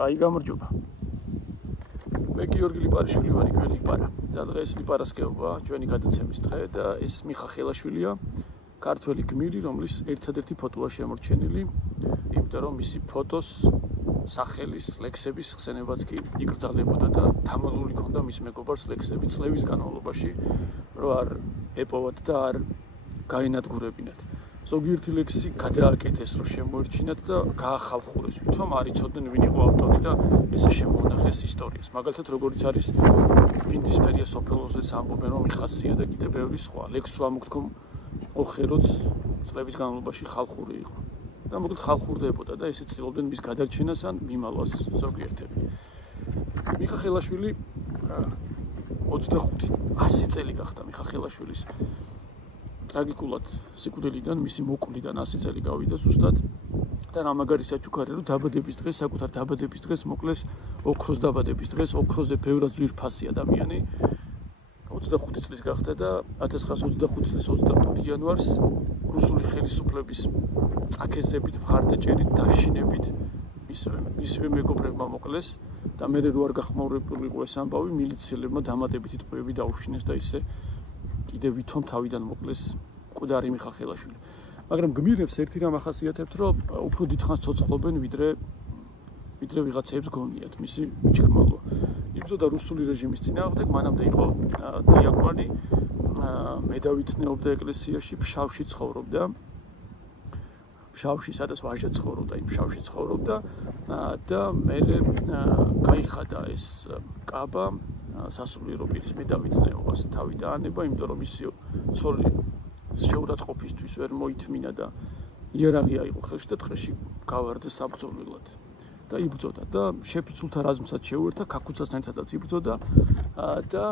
კაი გამარჯობა. მე გიორგი ლიპარიშვილი ვარ, იქვე ლიპარა. და დღეს ლიპარასკეობა ჩვენი გადაცემის დღე და ეს მიხა ხელაშვილია, ქართველი გმირი, რომლის ერთადერთი ფოტოა შემორჩენილი, იმიტომ რომ მისი ფოტოს, სახელის, ლექსების ხსენებაც კი იკრძალებოდა და თამაზული ქონდა მის მეგობარს ლექსები წლების განმავლობაში, რომ არ ეპოვათ და არ გაენადგურებინათ. ზოგიერთი ლექსი გადააკეთეს, რომ შემოერჩინათ და გაახალხურეს, თუმცა არ იცოდნენ ვინ იყო ავტორი და ესე შემოუნახეს ისტორიას. მაგალითად, როგორც არის ბინდისფერია სოფელოზეც ამბობენ, რომ მიხასია და კიდე ბევრი სხვა. ლექსს ამოგთქომ ოხეროც წლების განმავლობაში ხალხური იყო. და მოკლედ ხალხურდებოდა და ესე ცდილობდნენ მის გადარჩენას ან მიმალვას ზოგიერთები. მიხა ხელაშვილი 25-100 წელი გახდა მიხა ხელაშვილის ტრაგიკულად სიკვდილიდან, მისი მოკვლიდან 100 წელი გავიდა ზუსტად და რა მაგარი საჩუქარი, რომ დაბადების დღეს, საკუთარ დაბადების დღეს მოკლეს ოქროს დაბადების დღეს, ოქროზე ბევრად ძვირფასი ადამიანი 25 წლის გახდა და 1925 წლის 25 იანვარს რუსული ხელისუფლების წაქეზებით, მხარდაჭერით, დაშინებით მისვე მეგობრებმა მოკლეს და მე რო არ გახმაურებული იყო ეს ამბავი, მილიციელებმა დამატებითი ტყვეები დაუშინეს და ისე კიდევ ვითომ თავიდან მოკლეს მკვდარი მიხა ხელაშვილი. მაგრამ გმირებს ერთი რამ ახასიათებთ, რომ უფრო დიდხანს ცოცხლობენ, ვიდრე ვიღაცებს გონიათ მისი მიჩქმალვა. იბრძოდა რუსული რეჟიმის წინააღმდეგ, მანამდე იყო დიაკვანი, მე დავითნეობდა ეკლესიაში, ფშავში ცხოვრობდა. ფშავში, სადაც ვაჟა ცხოვრობდა, იმ ფშავში ცხოვრობდა და მე გაიხადა ეს კაბა სასულიერო პირის მე დავითნეობას თავი დაანება, იმიტომ რომ მისი ცოლი შეურაცხყოფისთვის ვერ მოითმინა და იერაღი აიღო ხელში და დღეში გავარდა საბრძოლველად. და იბრძოდა და შეფიცულთა რაზმსაც შეუერთა, ქაქუცასთან ერთადაც იბრძოდა და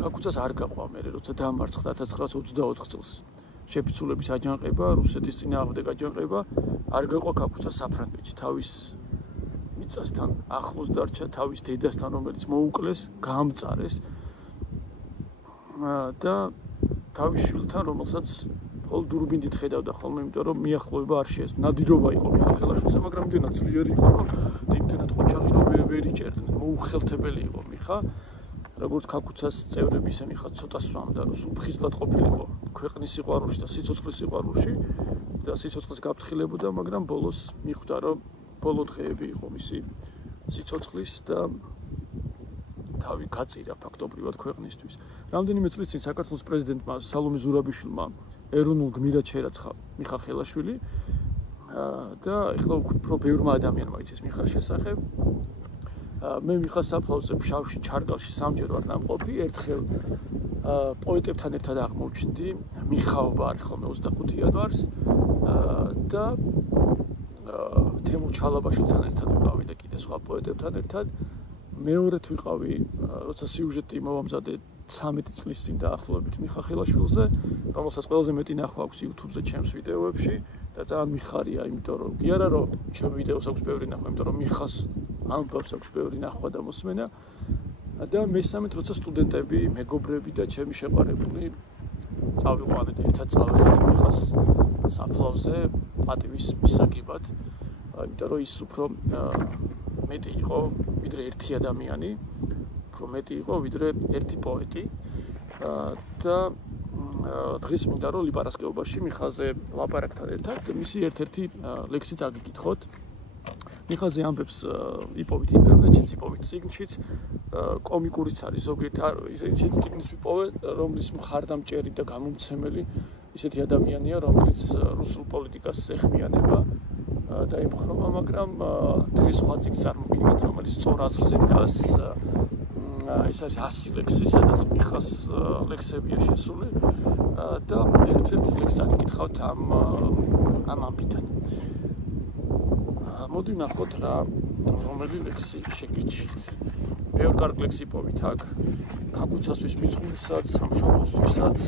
ქაქუცას არ გაყვა მე, როცა დაამარცხდა 1924 წელს. შეფიცულების აჯანყება, რუსეთის წინააღმდეგ აჯანყება, არ გაყვა ქაქუცას საფრანგეთში, თავის მიწასთან ახლოს დარჩა, თავის დედასთან, რომელიც მოუკლეს, გაამწარეს და თავის შვილთან, რომელსაც ხოლმე დურბინით ხედავდა ხოლმე, იმიტომ რომ მიახლოება არ შეეძლო. ნადირობა იყო მიხა ხელაშვილზე, მაგრამ იმდენად ძლიერი იყო, რომ იმდენად ყოჩაღი რომ ვერ იჭერდნენ, მოუხელთებელი იყო მიხა. როგორც ქაქუცას წევრები ისინი ხა ცოტა სვამდა, რომ სულ ფხიზლად ყოფილიყო ქვეყნის სიყვარულში და სიცოცხლის სიყვარულში და სიცოცხლის გაფრთხილებოდა, მაგრამ ბოლოს მიხვდა, რომ ბოლო დღეები იყო მისი სიცოცხლის და თავი გაწირა ფაქტობრივად ქვეყნისთვის. რამდენიმე წლის წინ საქართველოს პრეზიდენტმა სალომე ზურაბიშვილმა ეროვნულ გმირად შეერაცხა მიხა ხელაშვილი და ეხლა უფრო ბევრმა ადამიანმა იცის მიხას შესახებ. მე მიხას საფლავზე ფშავში ჩარგალში სამჯერ ვარ ნამყოფი, ერთხელ პოეტებთან ერთად აღმოჩნდი, მიხაობა არის ხოლმე 25 იანვარს და თემურ ჩალაბაშვილთან ერთად ვიყავი და კიდე სხვა პოეტებთან ერთად. მეორედ ვიყავი, როცა სიუჟეტი მოვამზადე 13 წლის წინ დაახლოებით მიხა ხელაშვილზე, რომელსაც ყველაზე მეტი ნახვა აქვს YouTube-ზე ჩემს ვიდეოებში და ძალიან მიხარია, იმიტომ რომ კი არა რომ ჩემ ვიდეოს აქვს ბევრი ნახვა, იმიტომ რომ მიხას ამბავს აქვს ბევრი ნახვა და მოსმენა და მესამედ როცა სტუდენტები, მეგობრები და ჩემი შეყვარებული წავიყვანეთ ერთად წავედით მიხას საფლავზე პატივის მისაგებად, იმიტომ რომ ის უფრო მეტი იყო ვიდრე ერთი ადამიანი, უფრო მეტი იყო ვიდრე ერთი პოეტი და დღეს მინდა რომ ლიპარასკეობაში მიხაზე ლაპარაკთან ერთად მისი ერთ-ერთი ლექსი წაგიკითხოთ. მიხაზე ამბებს იპოვით ინტერნეტშიც, იპოვით წიგნშიც, კომიკურიც არის ზოგიერთ ისეთი წიგნის ვიპოვე, რომლის მხარდამჭერი და გამომცემელი ისეთი ადამიანია, რომელიც რუსულ პოლიტიკას ეხმიანება და ემხრობა, მაგრამ დღეს სხვა წიგნს წარმოგიდგენთ, რომელიც სწორ აზრზე დგას. ეს არის 100 ლექსი, სადაც მიხას ლექსებია შესული და ერთ-ერთ ლექსს წაგიკითხავთ ამ ამბიდან. მოდი ნახოთ რა რომელი ლექსი შეგირჩით. ბევრ კარგ ლექსი პოვით აქ, ქაქუცასთვის მიწვლისაც, სამშობლოსთვისაც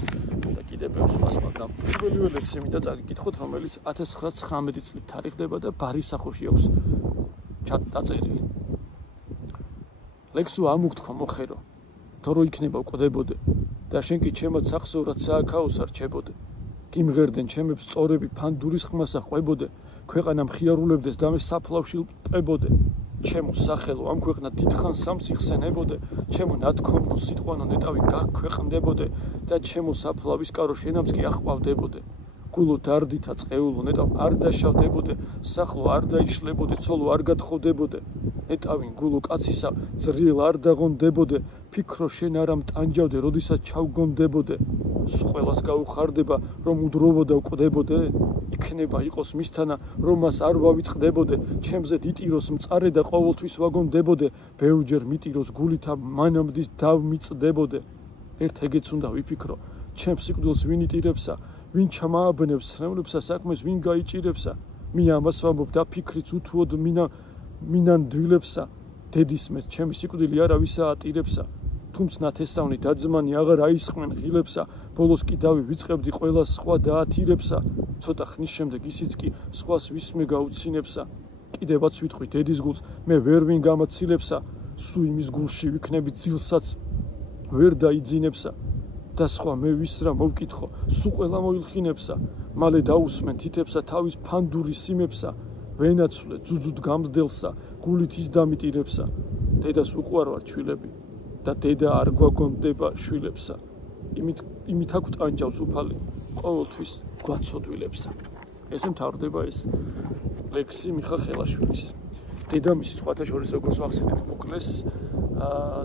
და კიდე ბევრ სხვას, მაგრამ პირველივე ლექსი მინდა წაგიკითხოთ, რომელიც 1919 წლით თარიღდება და ბარის სახოში აქვს დაწერილი. ლექსო ამოგთქვა მოხერო, თო რო იქნება ვკვდებოდე და შენ კი ჩემად სახსოვრად სააქაოს არ რჩებოდე. გიმღერდნენ ჩემებს სწორები ფანდურის ხმასა ყვებოდე. ქვეყანა მხიარულებდეს და მე საფლავში ვტყებოდე. ჩემო სახელო ამ ქვეყნა დიდხანს სამს იხსენებოდე, ჩემო ნათქომნო სიტყვანო ნეტავი გაქვეყნდებოდე და ჩემო საფლავის კარო შენამს კი ახვავდებოდე. გულო დარდითა წეულო ნეტავ არ დაშავდებოდე, სახლო არ დაიშლებოდე, ცოლო არ გათხოვდებოდე. ნეტავინ გულო კაცისა ძრიელ არ დაღონდებოდე, ფიქრო შენ არა მტანჯავდე, როდესაც ჩავგონდებოდე. სულ ყველას გაუხარდება, რომ უდროვოდა ვკვდებოდე, იქნება იყოს მისთანა, რომ მას არ ვავიწყდებოდე, ჩემზე დიტიროს მწარე და ყოველთვის ვაგონდებოდე, ბევრჯერ მიტიროს გულითა მანამდის დავმიწდებოდე. ერთ ეგეც უნდა ვიფიქრო, ჩემს სიკვდილს ვინ იტირებსა, ვინ ჩამააბნევს ცნებლებსა, საქმეს ვინ გაიჭირებსა, მე ამას ვამბობ და ფიქრიც უთუოდ მინან დვილებსა, დედისმეს ჩემი სიკვდილი არავისა ატირებსა. თუმც ნათესავნი დაძმანი აღარ აისხმენ ღილებსა, ბოლოს კი დავი ვიწყებდი ყველა სხვა დაათირებსა, ცოტა ხნის შემდეგ ისიც კი სხვას ვისმე გაუცინებსა. კიდევაც ვიტყვი დედის გულს, მე ვერ ვინ გამაცილებსა, სულ იმის გულში ვიქნები ძილსაც ვერ დაიძინებსა. და სხვა მე ვის რა მოვკითხო, სულ ყველა მოილხინებსა, მალე დაусმენ თითებსა თავის ფანდური სიმებსა, ვენაცვლე ძუძუდ გამძდელსა, გულით ის დამიტირებსა. დედას უყვარვარ ჩვილები და დედა არ გვაგონდება შვილებსა. იმით აქ ტანჯავს უფალი, ყოველთვის გვაცოდვილებსა. ესე მთავრდება ეს ლექსი მიხა ხელაშვილის. დედამისი სხვათა შორის როგორც ვახსენეთ მოკლეს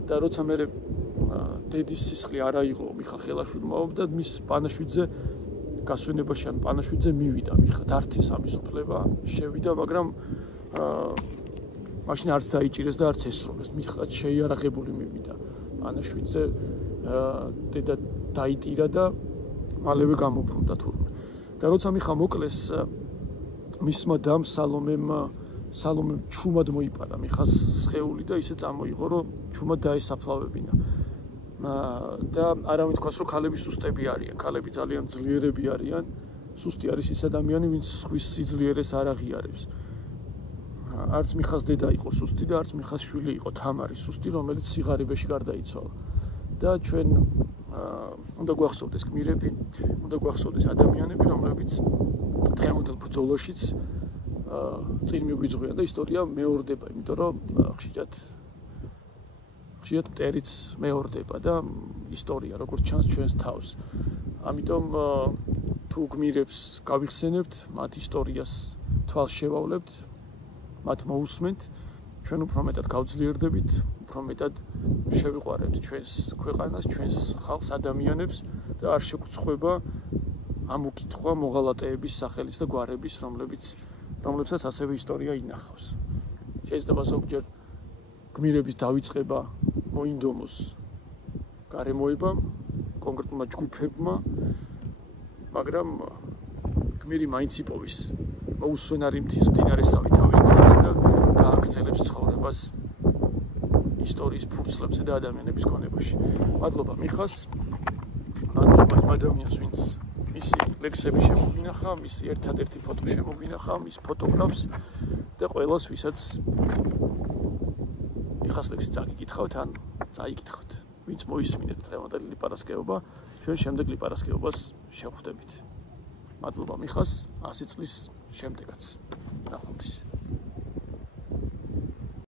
და როცა მე დედის სისხლი არ აიღო მიხა ხელაშვილმა და მის პანაშვიდზე გასვენებაში ან პანაშვიდზე მივიდა მიხა დართეს ამის უფლება შევიდა, მაგრამ მაშინ არც დაიჭირეს და არც ესროლეს, მიხა შეიარაღებული მივიდა პანაშვიდზე, დედა დაიტირა და მალევე გამობრუნდა თურმე. და როცა მიხა მოკლეს, მისმა დამ სალომემ ჩუმად მოიპარა მიხას სხეული და ისე წამოიღო, რომ ჩუმად დაესაფლავებინა. და არავინ თქვას, რომ ქალები სუსტები არიან, ქალები ძალიან ძლიერები არიან, სუსტი არის ის ადამიანი, ვინც სხვის სიძლიერეს არ აღიარებს. არც მიხას დედა იყო სუსტი და არც მიხას შვილი იყო თამარი სუსტი, რომელიც სიღარიბეში გარდაიცვალა. და ჩვენ უნდა გვახსოვდეს გმირები, უნდა გვახსოვდეს ადამიანები, რომლებიც დღევანდელ ბრძოლაშიც წინ მიგვიძღვიან და ისტორია მეორდება, იმიტომ რომ ხშირად მტერიც მეორდება და ისტორია როგორც ჩანს ჩვენს თავს. ამიტომ თუ გმირებს გავიხსენებთ, მათ ისტორიას თვალს შევავლებთ, მათ მოусმენთ, ჩვენ უფრო მეტად გავძლიერდებით, უფრო მეტად შევიყვარებთ ჩვენს ქვეყანას, ჩვენს ხალხს, ადამიანებს და არ შეგვწყვება ამ უკითხვა მოღალატეების სახელის და გვარების, რომლებსაც ასევე ისტორია ინახავს. შეიძლება ზოგჯერ გმირების დავიწყება მოინდომოს გარემოებამ, კონკრეტულმა ჯგუფებმა, მაგრამ გმირი მაინც იპოვის მოუსვენარი მთის მდინარესავი თავის გზას და გააგრძელებს ცხოვრებას ისტორიის ფურცლებზე და ადამიანების გონებაში. მადლობა მიხას, მადლობა იმ ადამიანს, ვინც მისი ლექსები შემოგვინახა, მისი ერთადერთი ფოტო შემოგვინახა, მის ფოტოგრაფს და ყველას, ვისაც მიხას ლექსი წაგიკითხავთ ან წაიკითხავთ. ვინც მოისმინეთ დღევანდელი ლიპარასკევობა, ჩვენ შემდეგ ლიპარასკევობას შევხვდებით. მადლობა მიხას 100 წლის შემდეგაც. ნახვამდის.